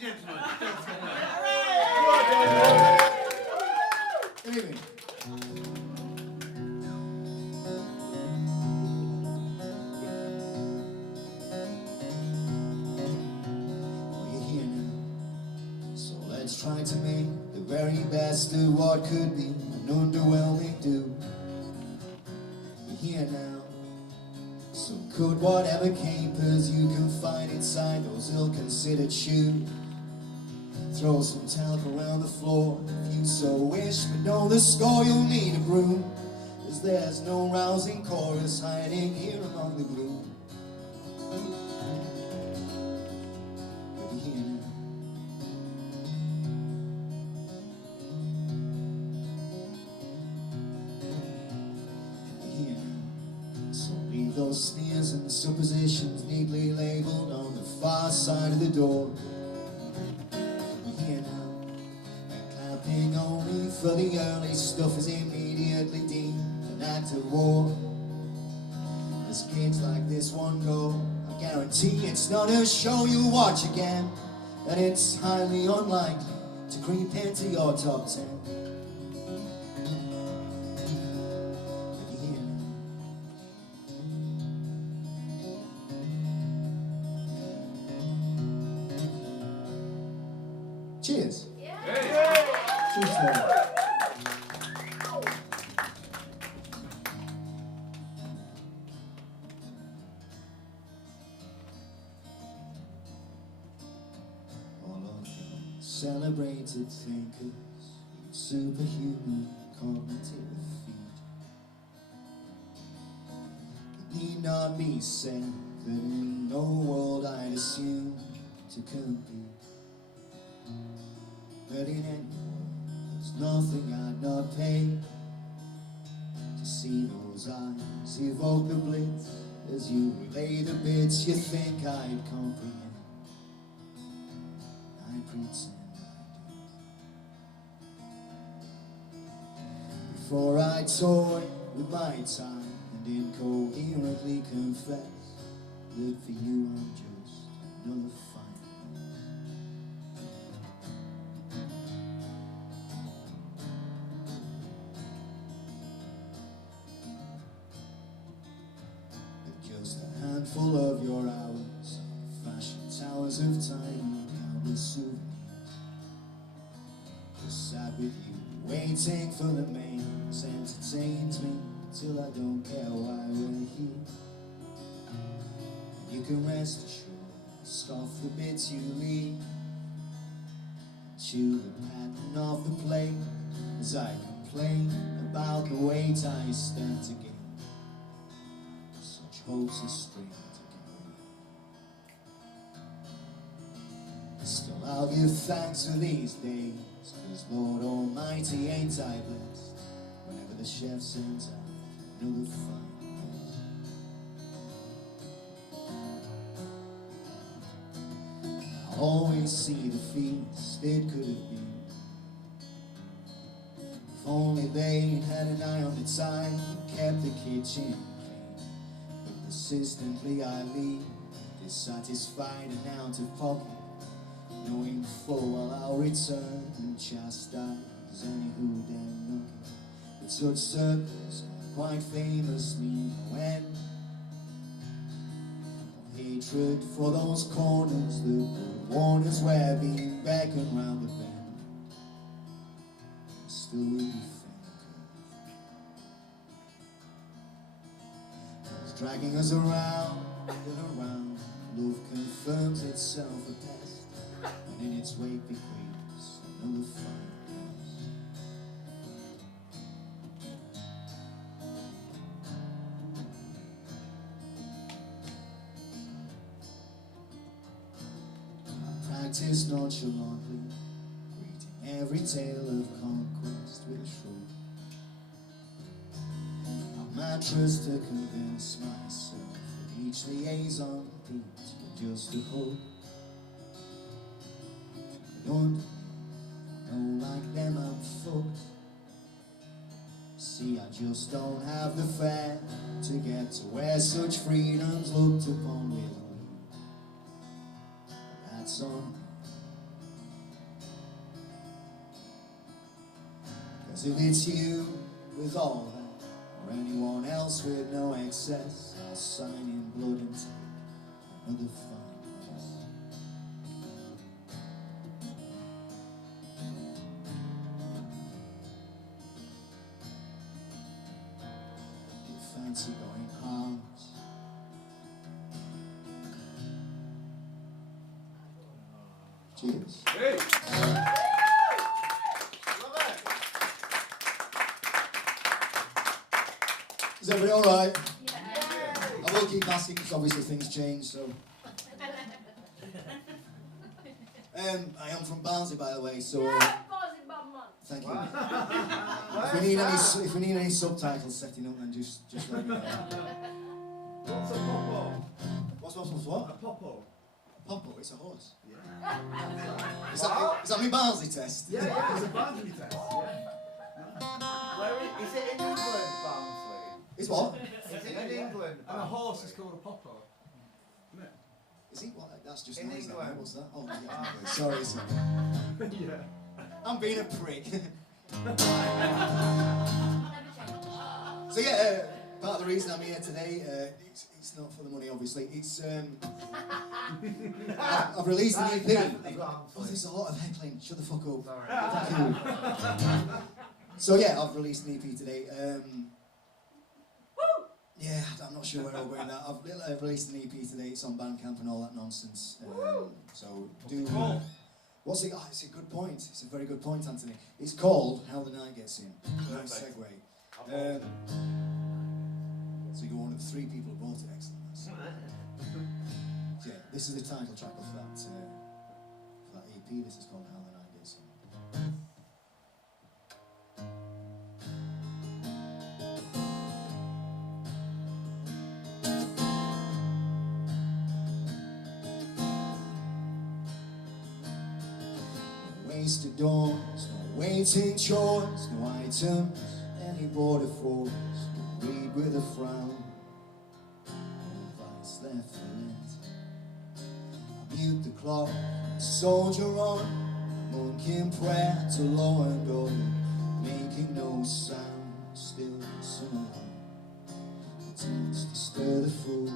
gentlemen. Good evening. We're here now, so let's try to make the very best of what could be an underwhelming do. We're here now, so could whatever capers you can find inside those ill-considered shoes. Throw some talc around the floor if you so wish, but know the score, you'll need a broom, as there's no rousing chorus hiding here among the gloom. But you're here now. You're here now. So leave those sneers and suppositions neatly labeled on the far side of the door. Only for the early stuff is immediately deemed an act of war. As kids like this one go, I guarantee it's not a show you'll watch again, and it's highly unlikely to creep into your top 10. But you're here now. Cheers. Cheers to them. All of your celebrated thinkers, superhuman cognitive feat. It need not be said that in no world I'd assume to compete. But in any there's nothing I'd not pay to see those eyes evoke the blitz as you relay the bits you think I'd comprehend. I pretend I do. Before I toy with my time and incoherently confess that for you I'm just another fight. Full of your hours, fashion towers of time, countless souvenirs. Just sat with you, waiting for the mains, entertains me till I don't care why we're here. And you can rest assured, scoff the bits you leave, chew the pattern off the plate as I complain about the weight I stand to gain. Such hopes are straight. Still I'll give thanks for these days, cause Lord Almighty ain't I blessed whenever the chef sends out another fine dish. I always see the feast it could have been, if only they'd had an eye on the time, kept the kitchen clean. But persistently I leave, dissatisfied and out of pocket, knowing full well I'll return and chastise any who dare knock it. But such circles are quite famously when of hatred for those corners that would warn us we're being beckoned round the bend. Still we think of dragging us around and around. Love confirms itself a pest, and in its wake bequeaths another fine I practice nonchalantly, greeting every tale of conquest with a shrug. A mattress to convince myself that each liaison piece was just a hook. Don't know like them I'm fucked. See, I just don't have the fare to get to where such freedom's looked upon with me. That's on me. Cause if it's you with all that, or anyone else with no excess, I'll sign in blood and take another fine place. You fancy going hard? Cheers. Hey. Is everybody all right? Yeah. I will keep asking because obviously things change. So, I am from Barnsley, by the way. So, thank you. If we need any subtitles setting up, then just let me know. What's a popo? What's what? A popo. A popo? It's a horse. Yeah. Is that my Barnsley test? Yeah, it's a Barnsley test. Yeah. Where is it in England, Barnsley? It's what? Is it in England? And a horse is called a popo. Isn't it? Is it what? That's just In noise. England. What's that? Oh, yeah. Sorry. Yeah. I'm being a prick. So yeah, part of the reason I'm here today, it's not for the money, obviously. It's I've released an EP. Oh, there's a lot of heckling. Shut the fuck up. Thank you. So yeah, I've released an EP today. Yeah, I'm not sure where I'll go with that. I've released an EP today. It's on Bandcamp and all that nonsense. So do. What's it? Oh, it's a good point. It's a very good point, Anthony. It's called How the Night Gets In. Nice segue. So you're one of the 3 people who bought it. Excellent. Yeah, this is the title track of that EP. This is called How the Night Gets In. Wasted dawns, no waiting chores, no items, any border force, no read with a frown, no vice left for rent. I mute the clock, soldier on, monk in prayer to law and order, making no sound, still somehow attempts to stir the food.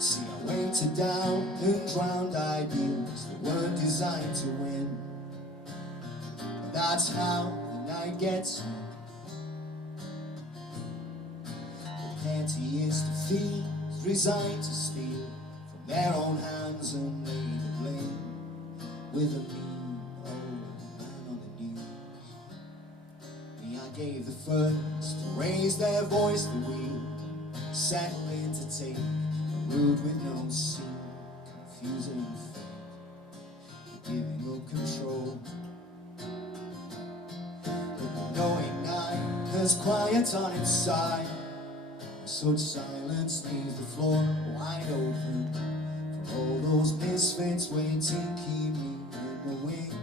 See, I weighted down and drowned ideals that weren't designed to win. And that's how the night gets in. The pettiest of thieves resigned to steal from their own hands and lay the blame with a mean old man on the news. Me, I gave the first to raise their voice, the wheel settling to take rude with no sin, confusing fate, giving up control. But the knowing night has quiet on its side, such silence leaves the floor wide open for all those misfits waiting to keep me in the wings.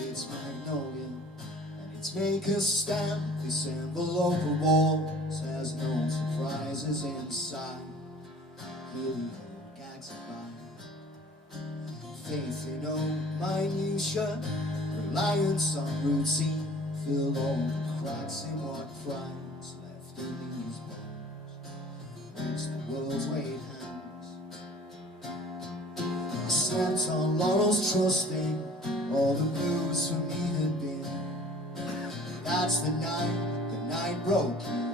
It's magnolia, and it's make a stand. This envelope of walls has no surprises inside. Here the old gags by. Faith in no minutia, reliance on routine, fill all the cracks in what pride's left in these bones. Which the world's weight hangs. I slept on laurels, trusting all the blues for me had been. That's the night broke in.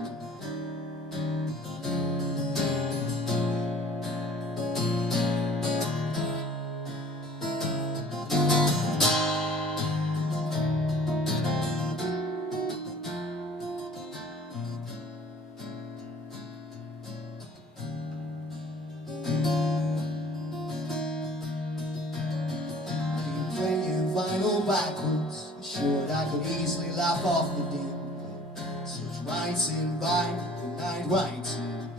Vinyl backwards, assured I could easily laugh off the din. Such writing by the night writing.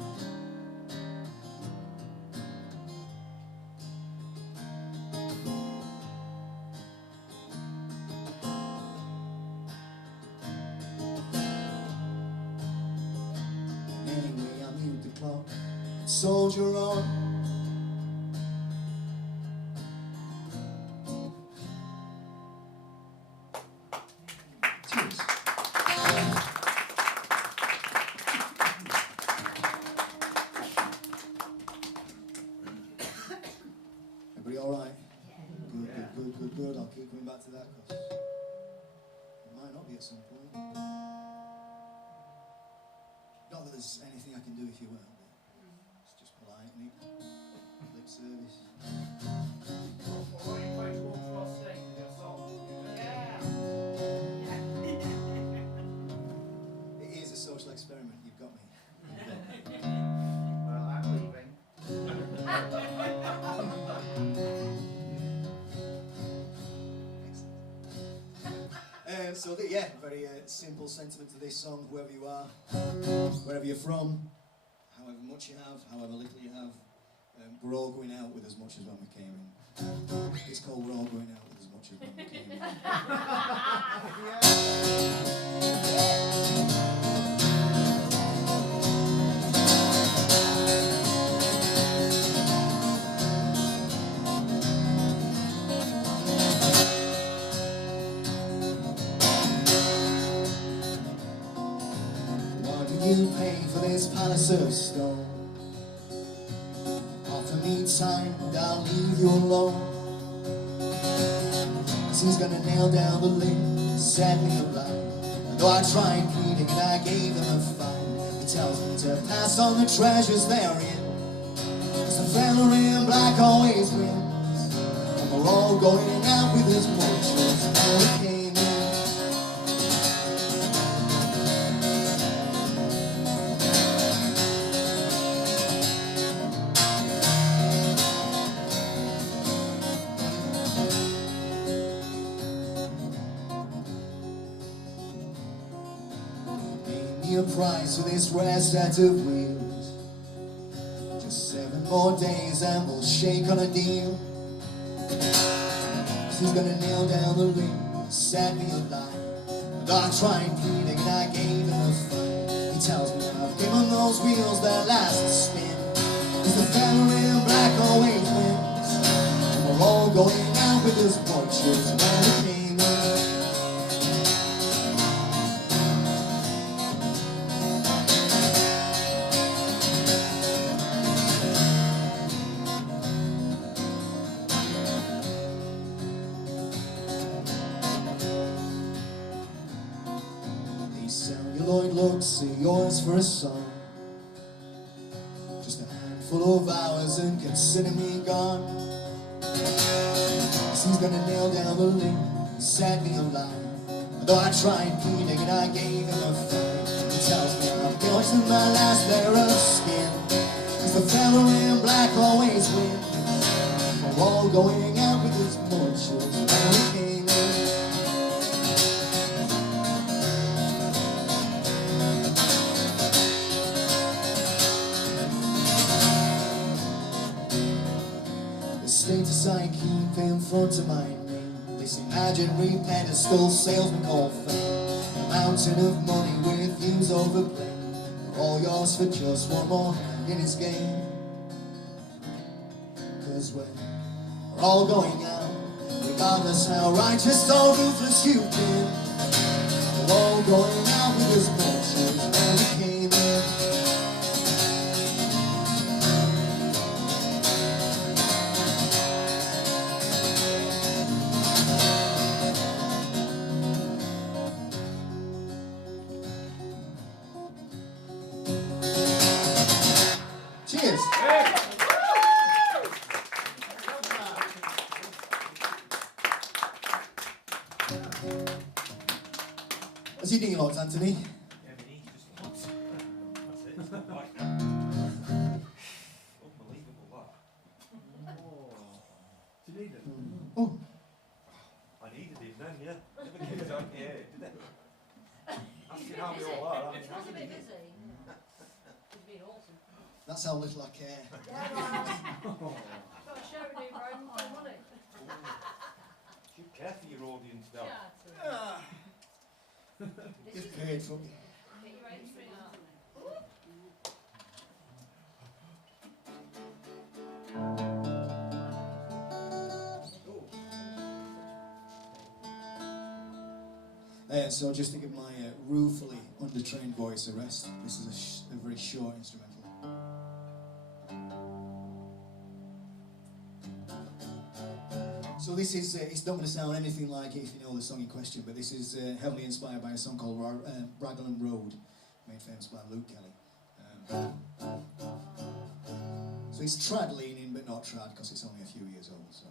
soldier on. Cheers. Everybody all right? Good. I'll keep coming back to that because it might not be at some point. Not that there's anything I can do if you will, but it's just polite, isn't it? Lip service. It is a social experiment, you've got me. Well, I'm leaving. So, yeah, very simple sentiment to this song, whoever you are, wherever you're from, however much you have, however little you have, we're all going out with as much as when we came in. It's called We're All Going Out with as much as when we came in. You pay for this palace of stone. Offer me time and I'll leave you alone. 'Cause he's gonna nail down the lid, set me alight. And though I tried pleading and I gave him a fight, he tells me to pass on the treasures therein. 'Cause the fella in black always wins. And we're all going out with his fortunes when we came in. A price for this rare set of wheels. Just 7 more days and we'll shake on a deal. 'Cause he's gonna nail down the lid, set me alight. And I tried pleading and I gave him a fight. He tells me I've given those wheels their last spin. 'Cause the fella in black always wins. And we're all going out with his portraits when we came in. Celluloid looks are yours for a song. Just a handful of hours and consider me gone. 'Cause he's gonna nail down the lid, set me alight. And though I tried pleading and I gave him a fight, he tells me I'm going to my last layer of skin. 'Cause the fella in black always wins. We're all going out with his fortunes when we came in. Status I keep in front of my name. This imaginary pedestal salesman called fame. A mountain of money with views overplayed. They're all yours for just one more hand in his game. 'Cause we're all going out, regardless how righteous or ruthless you've been. We're all going out with his fortunes when we came in. Cheers. How's he doing, Lord Anthony? Yeah, but he's just hot. That's it. Like that. Unbelievable, that. Do you need it? Oh, I needed him then, yeah. Never gave it on here, did it? Asking how we all are. It was a bit busy. It's been awesome. that's how little I care. Yeah, right. Got a show to do, Brian, for money. You care for your audience, though. Yeah, It's paid for me. get your 8 string out. So just to give my ruefully undertrained voice a rest, this is a very short instrumental. So this is, it's not going to sound anything like it if you know the song in question, but this is heavily inspired by a song called Raglan Road, made famous by Luke Kelly. So it's trad leaning, but not trad, because it's only a few years old, so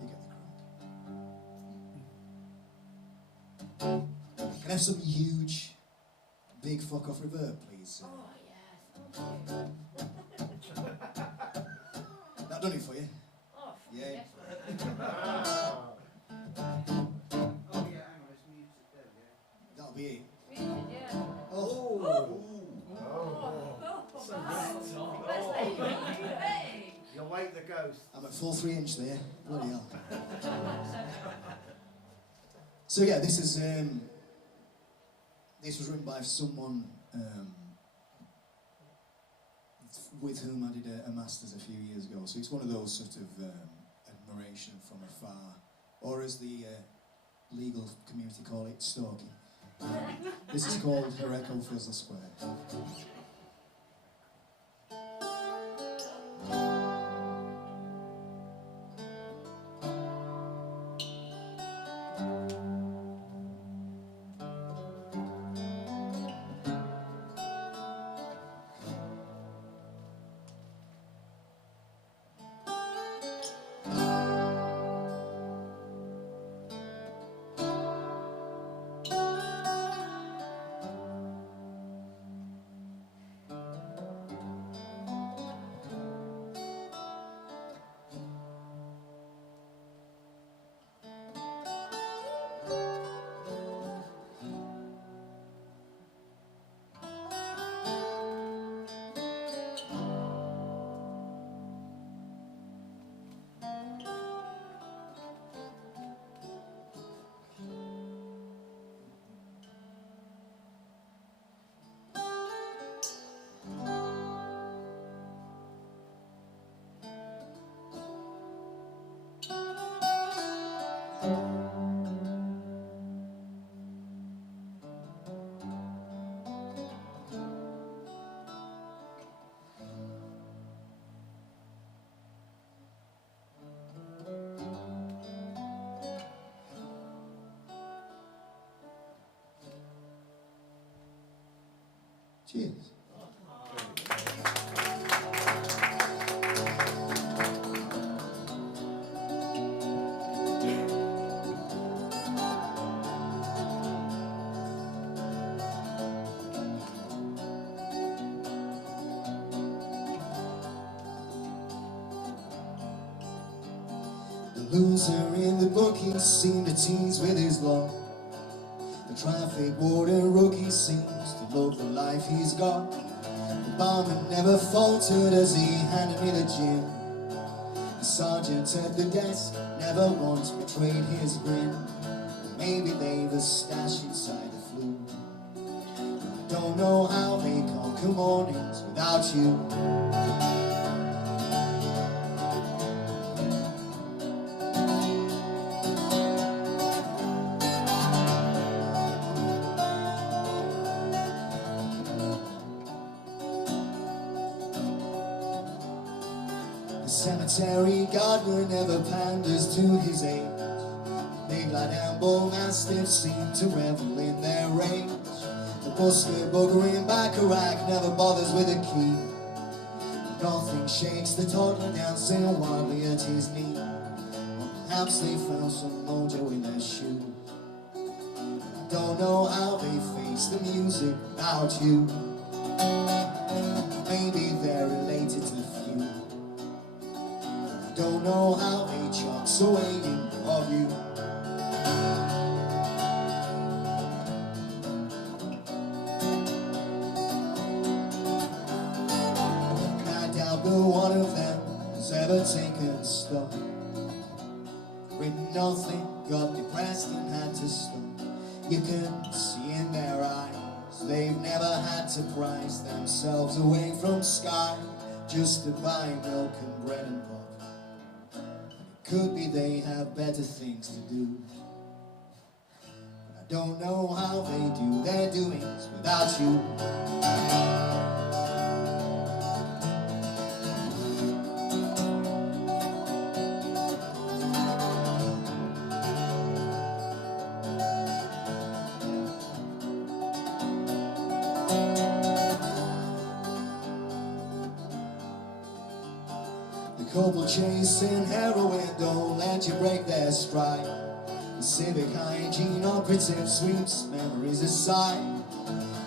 you get the crowd. Can I have some huge, big fuck off reverb, please? Oh, yes. That done it for you? Oh, Yeah. yes. Oh yeah, hang on, it's music. There we go. That'll be it. Music, yeah. Oh! So Hey! You'll wake the ghost. I'm at full 3-inch there. Bloody hell. So yeah, this is this was written by someone with whom I did a masters a few years ago. So it's one of those sort of admiration from afar, or as the legal community call it, stalking. This is called Her Echo Fills the Square. Cheers. The loser in the bookie seemed to tease with his law. The traffic warden rookie seems to love the life he's got. The barman never faltered as he handed me the gin. The sergeant at the desk never once betrayed his grin. Maybe they've a stash inside the flue. I don't know how they conquer mornings without you. The cemetery gardener never panders to his age. The big lad and bull mastiffs seem to revel in their rage. The busker buggering baccarat never bothers with a key. Nothing shakes the toddler dancing wildly at his knee. Or perhaps they found some mojo in their shoes. I don't know how they face the music without you. Maybe they're related to the few. Don't know how they chalk so waiting of you. And I doubt that one of them has ever taken stock. Written nothing, got depressed and had to stop. You can see in their eyes they've never had to price themselves away from sky just to buy milk and bread and pop. Could be they have better things to do. But I don't know how they do their doings without you. The couple chasing heroin don't let you break their stride. The civic hygiene operative sweeps memories aside.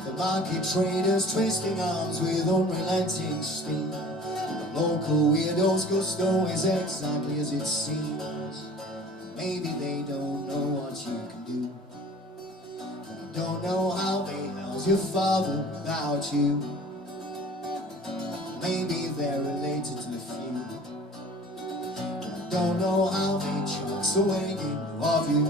The market traders twisting arms with unrelenting steam. The local weirdos' gusto is exactly as it seems. Maybe they don't know what you can do. I don't know how they house your father without you. Maybe they're related to the few. I don't know how they chuck away in love you.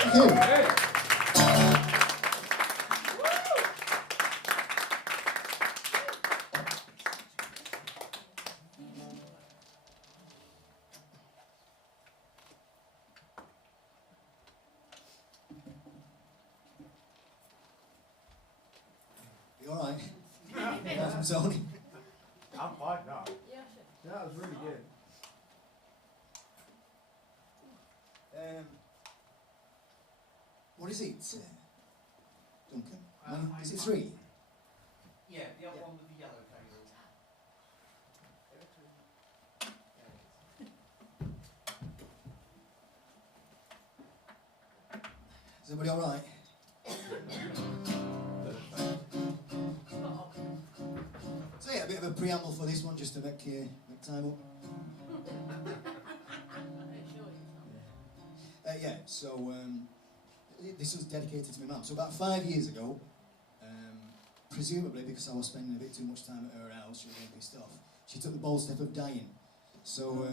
Thank you. You all right? Yeah, from Tony. I'm fine now. Yeah, shit. That was really good. What is it, Duncan? Is it 3? Yeah, the other one with the yellow cable. Is everybody all right? So yeah, a bit of a preamble for this one, just to make time up. Yeah, so this was dedicated to my mum. So about 5 years ago, presumably because I was spending a bit too much time at her house, she was getting pissed off, she took the bold step of dying. So,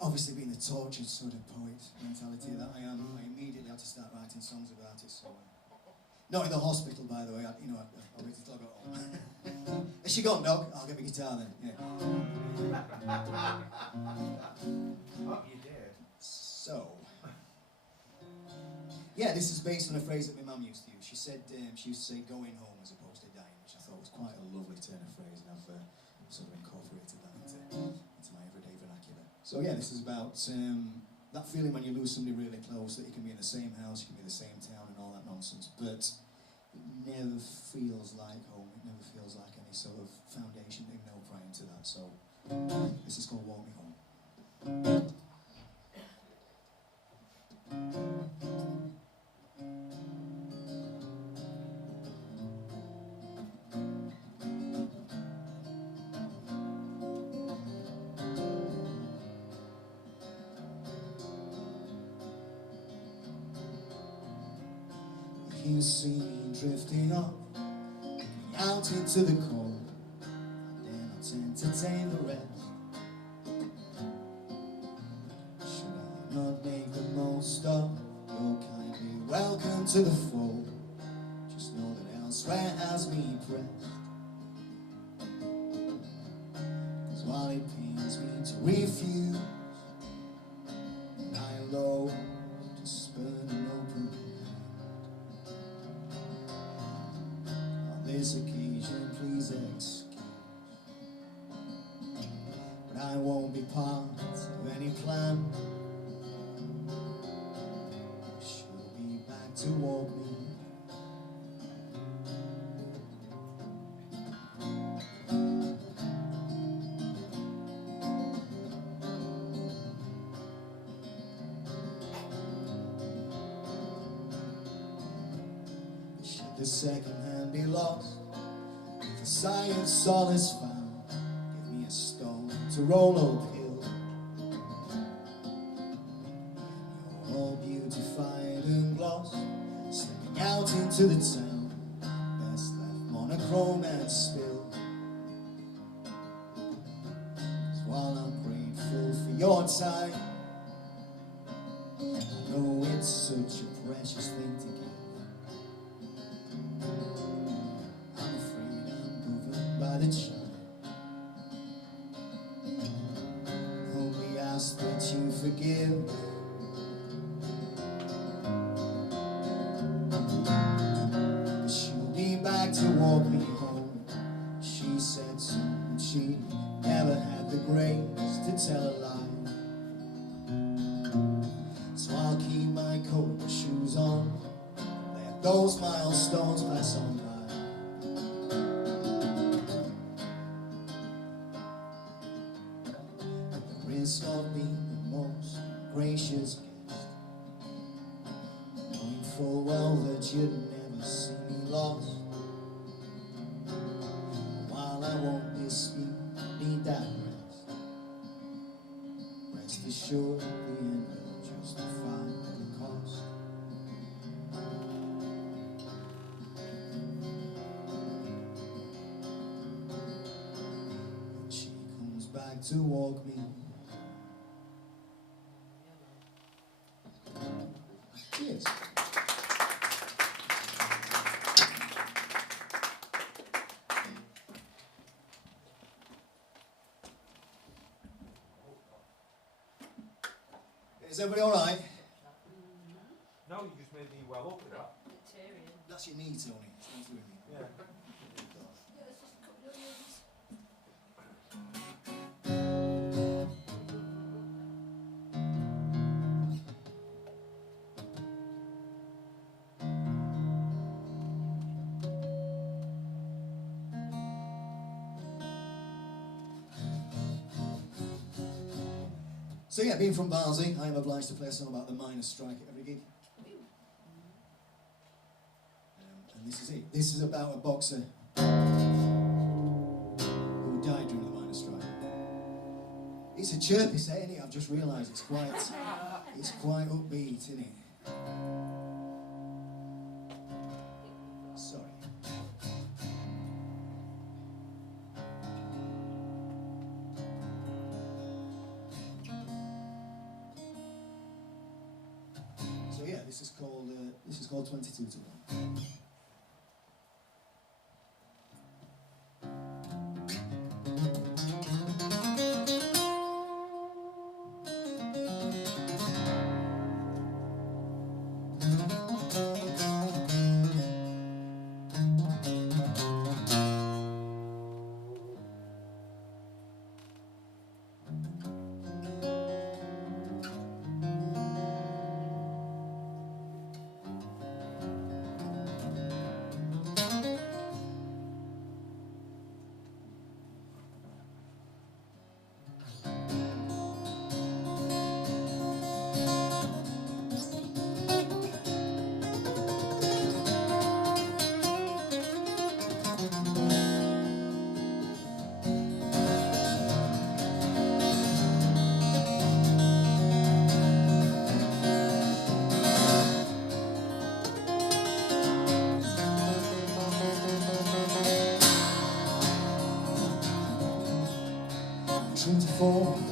obviously being the tortured sort of poet mentality that I am, I immediately had to start writing songs about it, so... not in the hospital, by the way, I'll wait till I got home. Has she gone, Doc? I'll get my guitar then, yeah. Oh, you did. So... yeah, this is based on a phrase that my mum used to use. She said, she used to say going home as opposed to dying, which I thought was quite a lovely turn of phrase, and I've sort of incorporated that into my everyday vernacular. So yeah, this is about that feeling when you lose somebody really close, that you can be in the same house, you can be in the same town and all that nonsense, but it never feels like home, it never feels like any sort of foundation that you know prior to that. So this is called Walk Me Home. You see me drifting off, out into the cold, then I'll entertain the rest. Should I not make the most of your kindly welcome to the fold? Just know that elsewhere has me pressed. 'Cause while it pains me to refuse, and I loathe to spurn an open this occasion, please excuse, but I won't be part of any plan. She'll be back to walk me. Should the second hand be lost, if the science solace found, give me a stone to roll uphill. When you're all beautified and glossed, stepping out into the town, best left monochrome and spill. precious thing to give. I'm afraid I'm governed by the child. Only ask that you forgive. She'll be back to walk me home. She said soon she never had the grace to tell a lie. So I'll keep my coat and shoes on, let those milestones pass on by. At the risk of being the most gracious guest, knowing full well that you'd never see me lost. While I won't dispute, need that rest assured the end will justify the cost. When she comes back to walk me. Cheers. Is everybody all right? No, you just made me well up with that. Vegetarian. That's your knee, Tony. It's not doing me. Yeah. Yeah, let's just cut your knees. So yeah, being from Barnsley, I am obliged to play a song about the miners' strike at every gig. And this is it. This is about a boxer who died during the miners' strike. It's a chirpy set, isn't it? I've just realised it's quite upbeat, isn't it? Sorry. So yeah, this is called 22 to 1.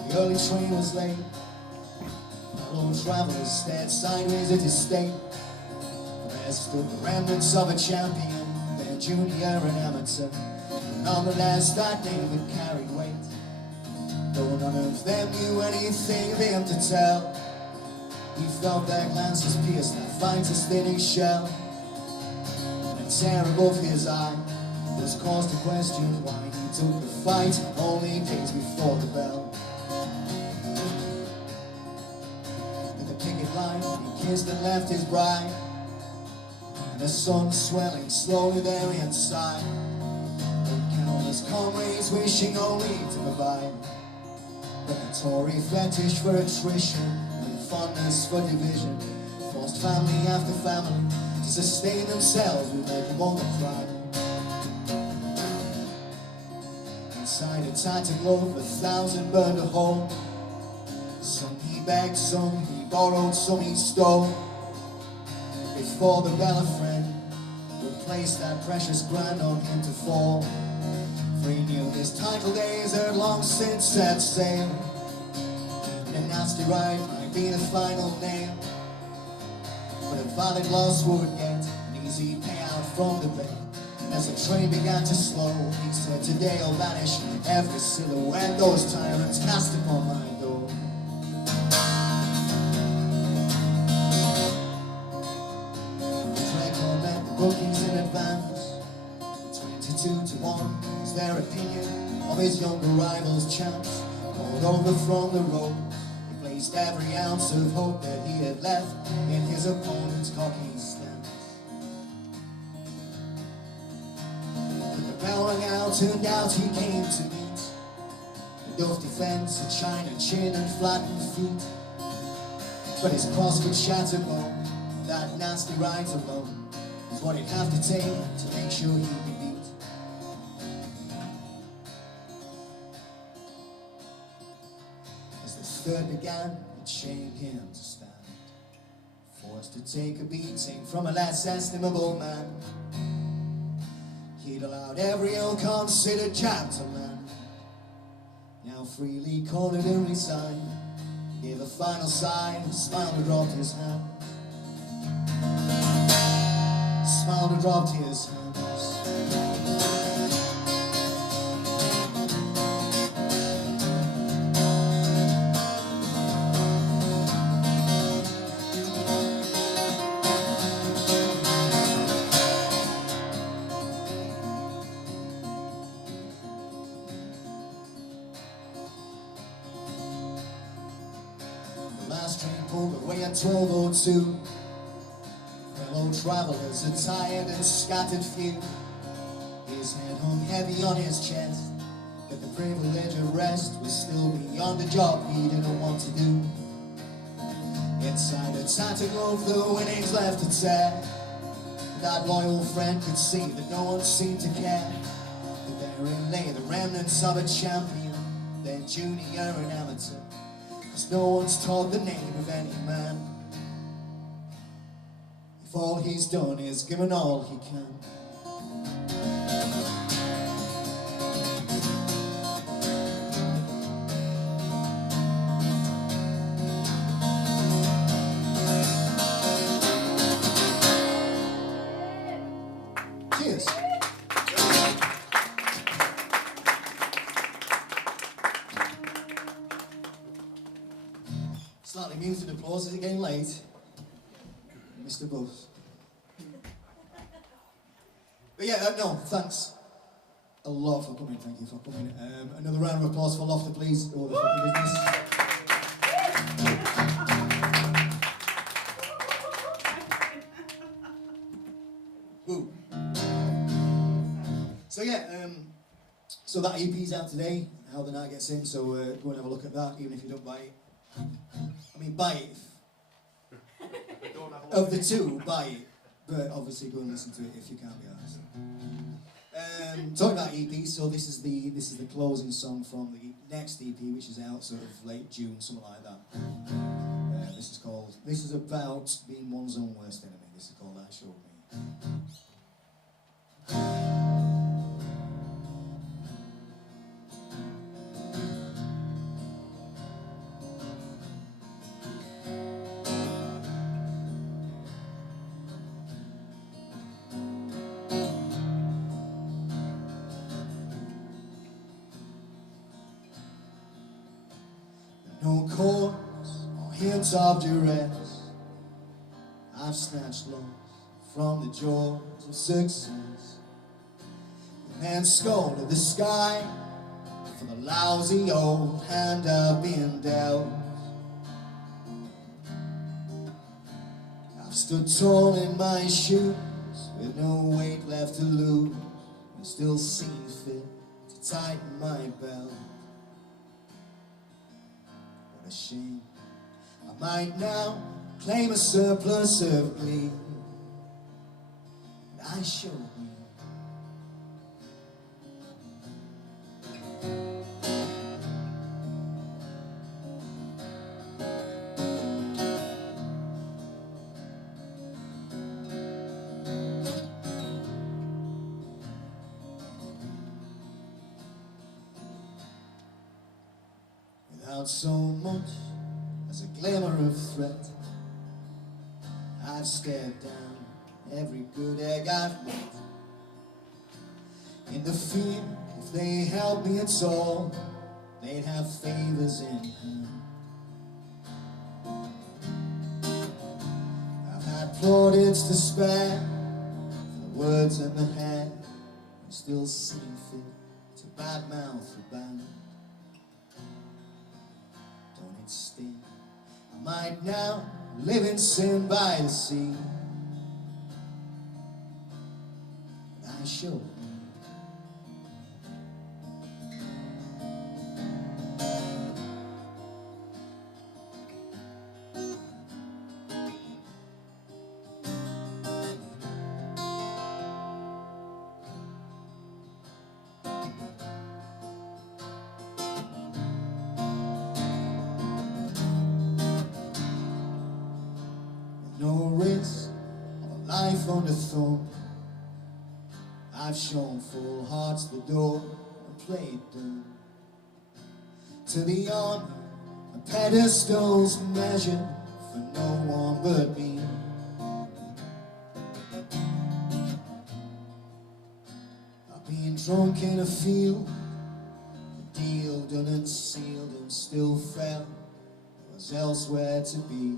The early train was late. Fellow travellers stared sideways at his state. There stood the remnants of a champion, then junior and amateur. Nonetheless, that name had carried weight. Though none of them knew anything of him to tell, he felt their glances pierce that fighter's thinning shell. And a tear above his eye was cause to question why he took the fight only days before the bell. At the picket line, he kissed and left his bride, and the sun swelling slowly there inside. The countless comrades wishing only to provide, but the Tory fetish for attrition and fondness for division forced family after family to sustain themselves with their woman pride. Inside a tattered loaf, 1,000 burned a hole. Some he begged, some he borrowed, some he stole. Before the bell a friend would place that precious grant on him to fall. For he knew his title days had long since set sail, and a nasty ride might be the final nail. But but a valid loss would get an easy payout from the bank. And as the train began to slow, he said, today I'll vanish every silhouette those tyrants cast upon my door. Draco met the bookies in advance. 22-1 was their opinion of his younger rival's chance. Called over from the road, he placed every ounce of hope that he had left in his opponent's cocky stance. When the bell rang out, turned out he came to meet the Duff defense, a china chin and flattened feet. But his cross could shatter bone, that nasty ride alone was what he'd have to take to make sure he'd be beat. As the third began, it shamed him to stand, forced to take a beating from a less estimable man. He'd allowed every ill-considered chap to land, now freely cornered and resigned. He gave a final sigh, smiled and dropped his hand. Smiled and dropped his hands. The last train pulled away at 12:02. Fellow travelers, a tired and scattered few. His head hung heavy on his chest, but the privilege of rest was still beyond the job he didn't want to do. Inside a tattered glove, the winnings left to tear. That loyal friend could see that no one seemed to care. But therein lay the remnants of a champion, then junior and amateur, 'cause no one's taught the name of any man if all he's done is given all he can. Cheers. Slightly muted applause as it getting late. Mr. Buff. But yeah, no, thanks a lot for coming. Thank you for coming. Another round of applause for Lofter, please. All the fucking business. Woo. So yeah, so that EP's out today. How the Night Gets In. So go and have a look at that, even if you don't buy it. I mean, buy it. Of the two, buy it. But obviously, go and listen to it if you can't be arsed. Talking about EPs, so this is the closing song from the next EP, which is out sort of late June, something like that. This is about being one's own worst enemy. This is called I Showed Me. No cause or hints of duress, I've snatched loss from the jaws of success, and scolded the sky for the lousy old hand I've been dealt. I've stood tall in my shoes with no weight left to lose, and still seen fit to tighten my belt. A shame. I might now claim a surplus of glee, but I showed me. Without so much as a glimmer of threat, I've stared down every good egg I've laid, in the fear if they help me at all, they'd have favours in hand. I've had plaudits to spare for the words in the head, and still seem fit to badmouth the band. Don't it sting? I might now live in sin by the sea, but I show no risk of a life on the thorn. I've shown full hearts the door and played them to the honor and pedestals measured for no one but me. I've been drunk in a field, the deal done and sealed, and still felt there was elsewhere to be.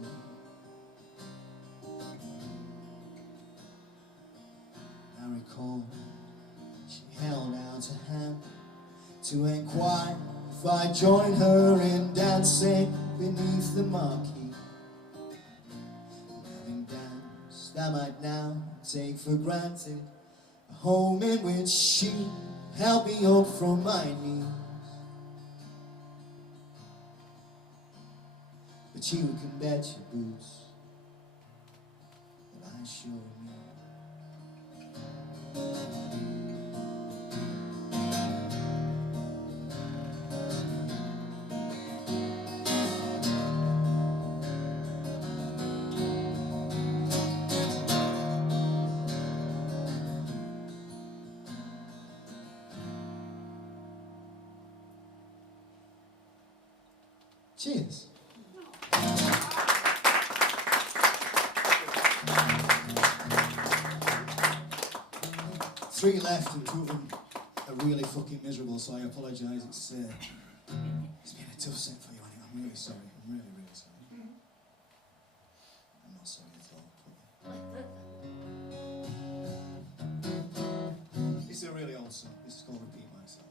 She held out a hand to inquire if I'd join her in dancing beneath the marquee. And having danced, I might now take for granted a home in which she held me up from my knees. But you can bet your boots that I sure knew. Cheers. Three left and two of them are really fucking miserable, so I apologise. It's been a tough set for you anyway. I'm really sorry. I'm really, really sorry. I'm not sorry at all. This is a really old song. This is called Repeat Myself.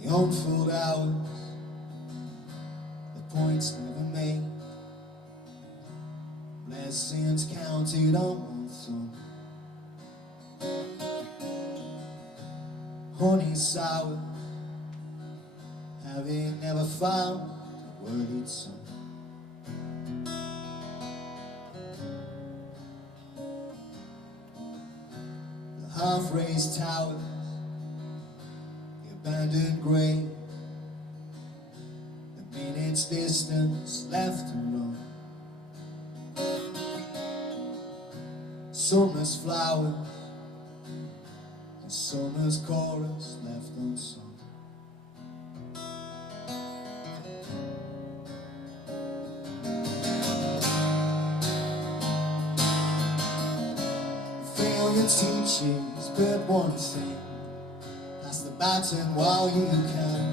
The unfilled hours, the points never made, blessings counted on one thumb, honey sour, having never found a worded song. The half-raised towers, abandoned grave, the minutes distance left to run. Summer's flowers, the summer's chorus left unsung. Failure teaches but one thing: pass the baton while you can.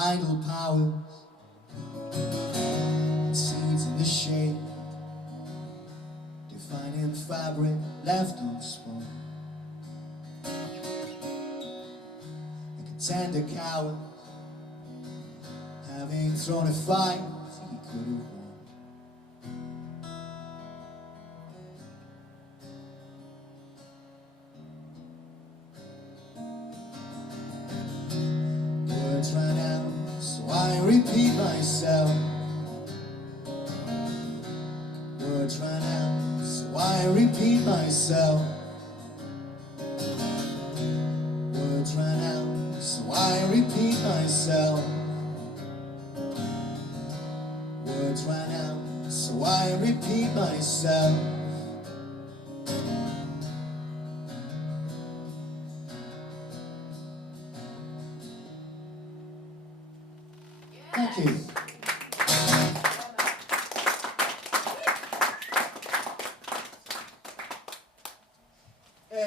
Idle powers, seeds in the shade, and fabric left unspun. A contender coward, having thrown a fight he could have won. Words ran out, so I repeat myself. Words ran out, so I repeat myself. Words ran out, so I repeat myself. Words ran out, so I repeat myself. Thank you.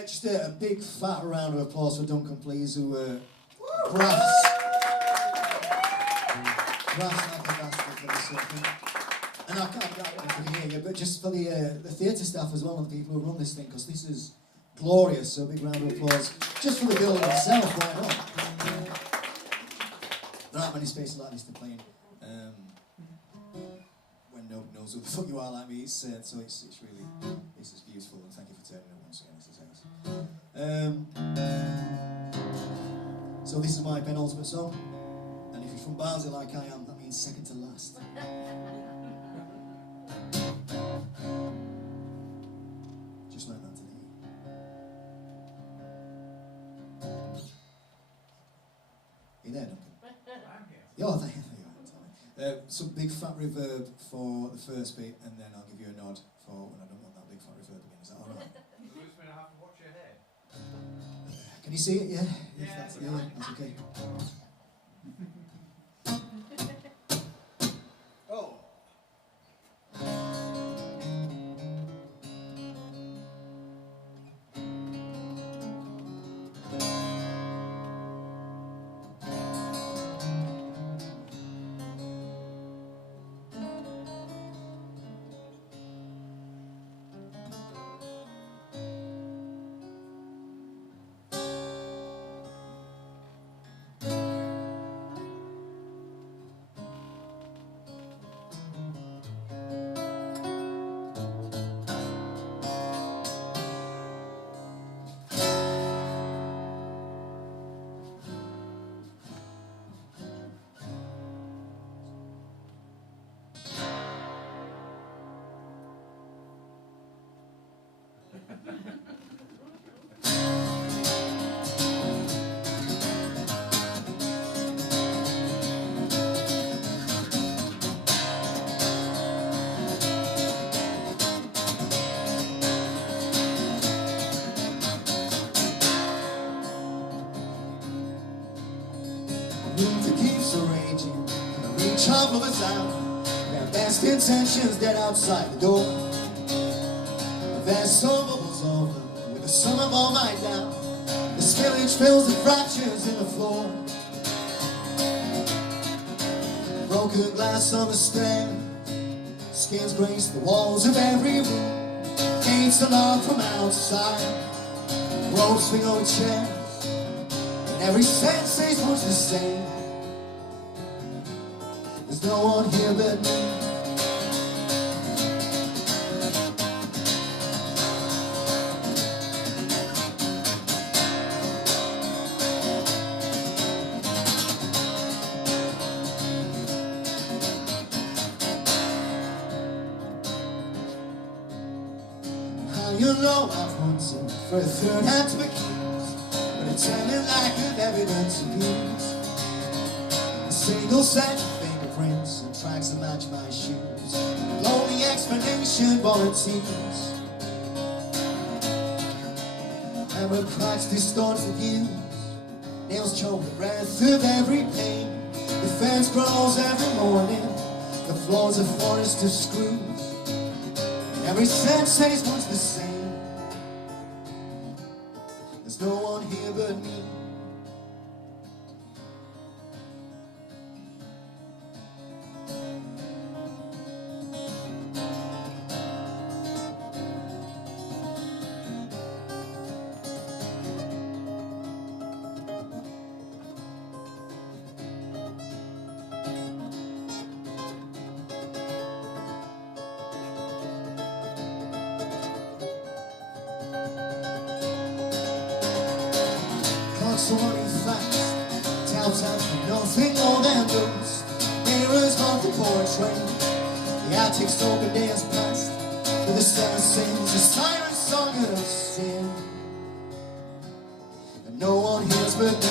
Just a big fat round of applause for Duncan, please, who grafts like a bastard for this sort of thing. And I can't hear you, but just for the theatre staff as well and the people who run this thing, because this is glorious, so a big round of applause just for the building itself, why not? There aren't many spaces like this to play in. When nobody knows who the fuck you are like me, so it's really, this is beautiful, and thank you for turning it once again, this is ours. So this is my penultimate song, and if you're from Barnsley like I am, that means second to last. Just like that today. You there, Duncan? I'm here. Yeah, there you are. Some big fat reverb for the first bit, and then I'll give you a nod for when I don't want that big fat reverb again. Is that alright? Lose me, I have to watch your head. Can you see it? Yeah? Yeah, That's okay. Oh. Winter keeps raging, and I reach our lovers out. Their best intentions dead outside the door. Their summer was over, with the summer all night down. The spillage fills the fractures in the floor. Broken glass on the stair, skins grace the walls of every room. Gates alarm from outside, ropes swing on chairs. Every sense is much the same. There's no one here but me. How you know I've hunted for a third hand to accuse, but it's telling lack of evidence appears. A single set of fingerprints and tracks that match my shoes. Lonely explanation volunteers. Hammer cracks distorts the views. Nails choke the breath of every pain. The fence grows every morning. The floor's a forest of screws. Every sense says what's the same. There's no one here but me. so running fast, taps out for nothing more than dust. Mirrors mark the portrait, the attic's open days past, but the sun sings a siren song of sin, and no one hears but me.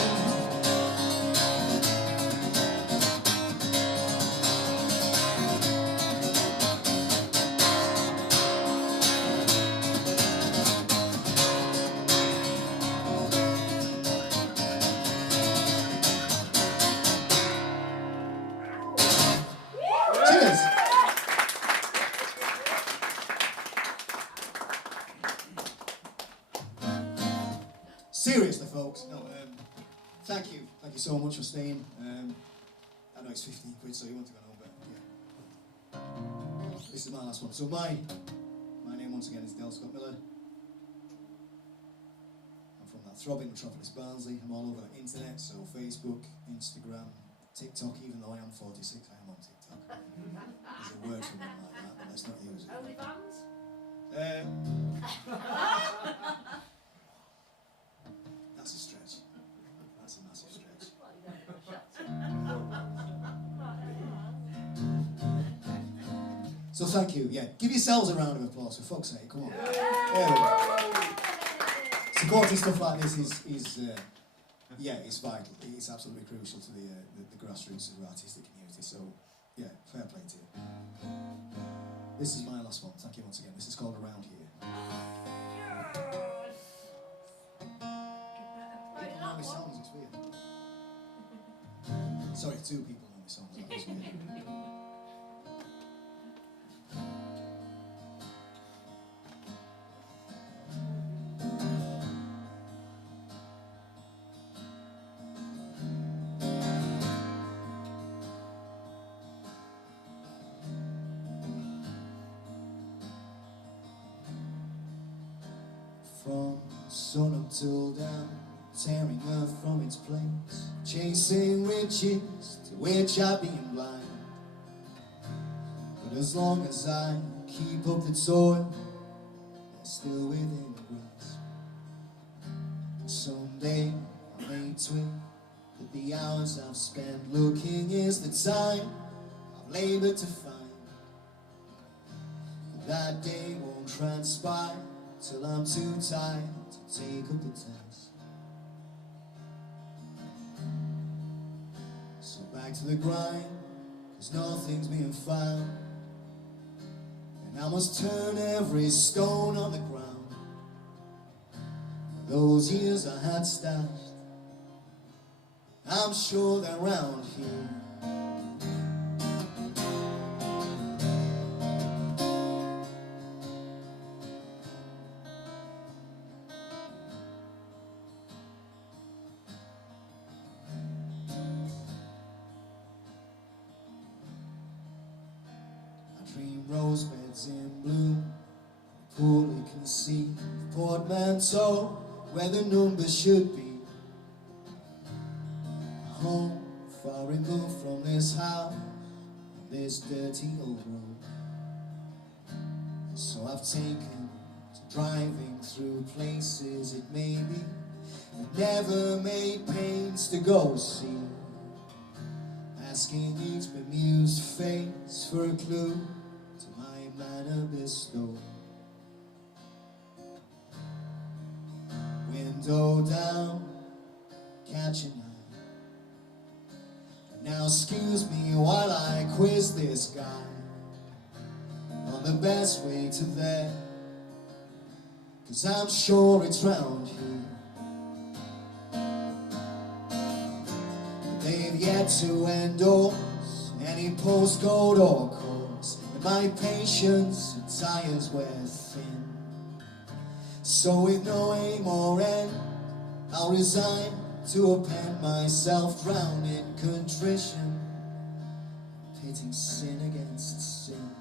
Cheers! Seriously, folks, no, thank you so much for staying. I know it's 15 quid, so you want to go home, but yeah. This is my last one. So my name once again is Del Scott Miller. I'm from that throbbing metropolis Barnsley. I'm all over the internet, so Facebook, Instagram, TikTok, even though I am 46, I am on TikTok. There's a word for me like that, but let's not use it. OnlyFans? That's a stretch. That's a massive stretch. Well, you don't know, shut. So thank you. Yeah, give yourselves a round of applause for fuck's sake. Come on. There we go. Supporting stuff like this is yeah, it's vital. It's absolutely crucial to the grassroots of the artistic community. So yeah, fair play to you. This is my last one. Thank you once again. This is called Around Here. People know my songs. It's weird. Sorry, 2 people know my songs. That was weird. From sun up till down, tearing earth from its place, chasing riches to which I've been blind. But as long as I keep up the toil, they're still within grasp. Someday I may twin that the hours I've spent looking is the time I've laboured to find. But that day won't transpire till I'm too tired to take up the task. So back to the grind, 'cause nothing's being found, and I must turn every stone on the ground. Those years I had stashed, I'm sure they're round here. Dream rose beds in bloom, poorly conceived portmanteau where the numbers should be. Home far removed from this house, this dirty old road. So I've taken to driving through places it may be, but never made pains to go see. Asking each bemused face for a clue to my manner bestowed. Window down, catching eye. Now excuse me while I quiz this guy on the best way to there, 'cause I'm sure it's round here. They've yet to endorse any postcode or course, and my patience and tires wear thin. So with no aim or end, I'll resign to append myself, drown in contrition, pitting sin against sin.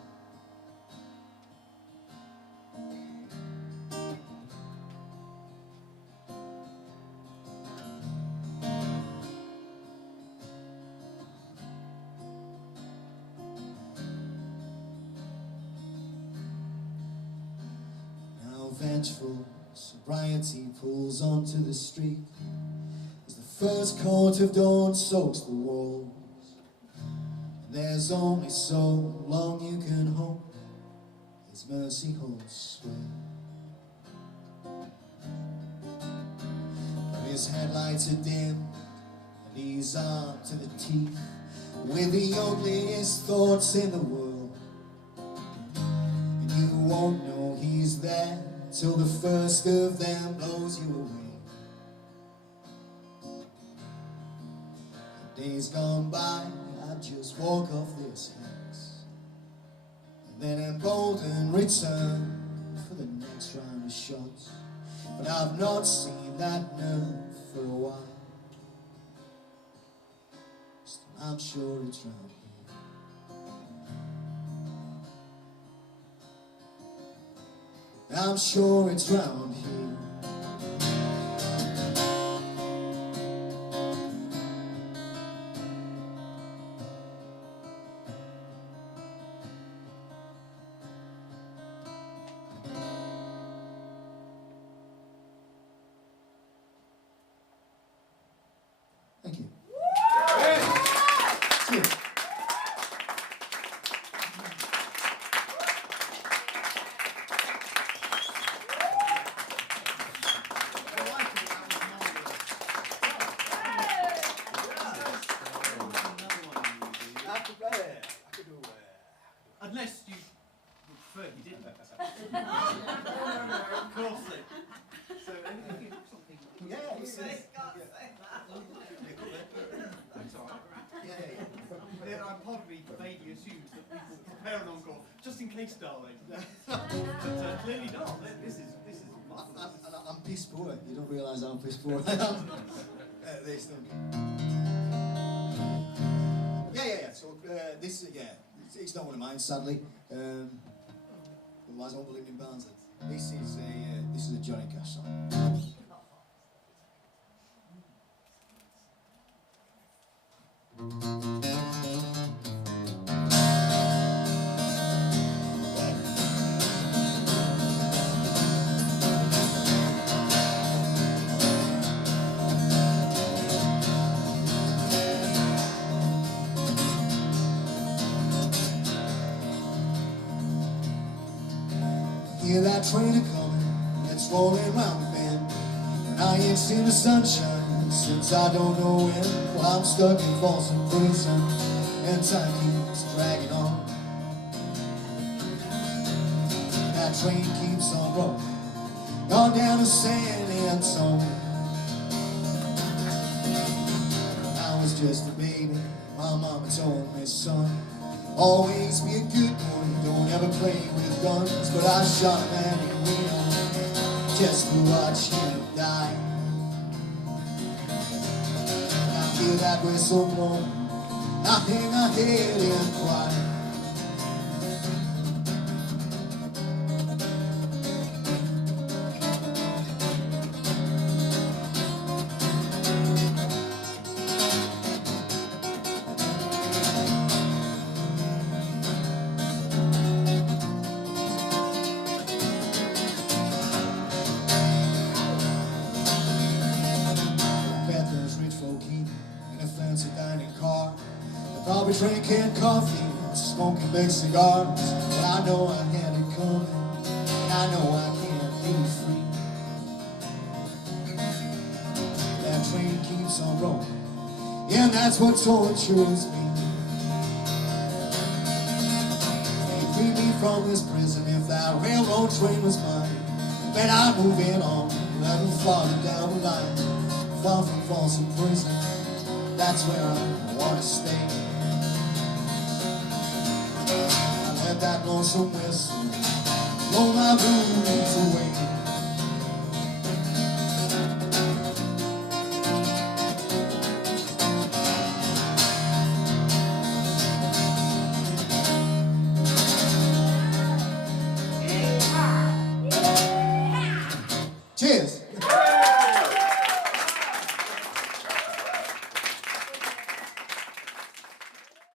Vengeful sobriety pulls onto the street as First court of dawn soaks the walls. There's only so long you can hope His mercy holds sway. His headlights are dim and he's armed to the teeth with the ugliest thoughts in the world. And you won't know he's there till the first of them blows you away. Days gone by, I just walk off this house, and then emboldened return for the next round of shots. But I've not seen that nerve for a while. Still, I'm sure it's round here. I'm sure it's round here. Thank you. Cheers. Unless you would prefer you didn't. Of course it. So anything, something. Yeah, it's, That's all right. Yeah. Part of me vaguely assumes that people prepare an encore just in case, darling. But clearly not. This is marvellous. I'm piss poor. You don't realise I'm piss poor. I am. This thing. Yeah. So this, it's not one of mine, sadly. Otherwise, I won't believe in bands. This is a Johnny Cash song. Hear that train a-coming, it's rolling round the bend. And I ain't seen the sunshine since I don't know when. Well, I'm stuck in Folsom prison, and time keeps dragging on. That train keeps on rolling, on down to San Antonio. I was just a baby, my mama told me, son, always be a good boy, don't ever play with guns. But I shot a man in Reno just to watch him die. And I hear that whistle blow, I hang my head and cry. Probably drinking coffee and smoking big cigars. But I know I had it coming, and I know I can't be free. That train keeps on rolling, and that's what tortures me. They free me from this prison. If that railroad train was mine, then I'd move it on, let it farther down the line, far from Folsom prison. That's where I want to stay. Let that lonesome whistle blow my blues away. Cheers.